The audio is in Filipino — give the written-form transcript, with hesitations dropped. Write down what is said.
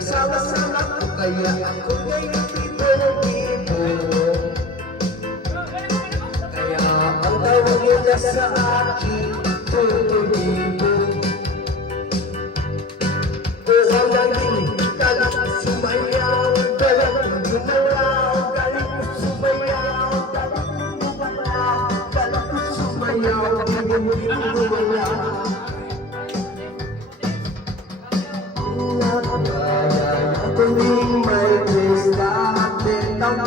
Pinagsama-sama ko kaya ako ngayon tipo-tipo. Kaya ang tawag nila sa akin tipo-tipo. O laging galit sumayaw, galit gumalaw, galit sumayaw, galit gumalaw, galit sumayaw, galit gumalaw. Tuwing may pista, bentang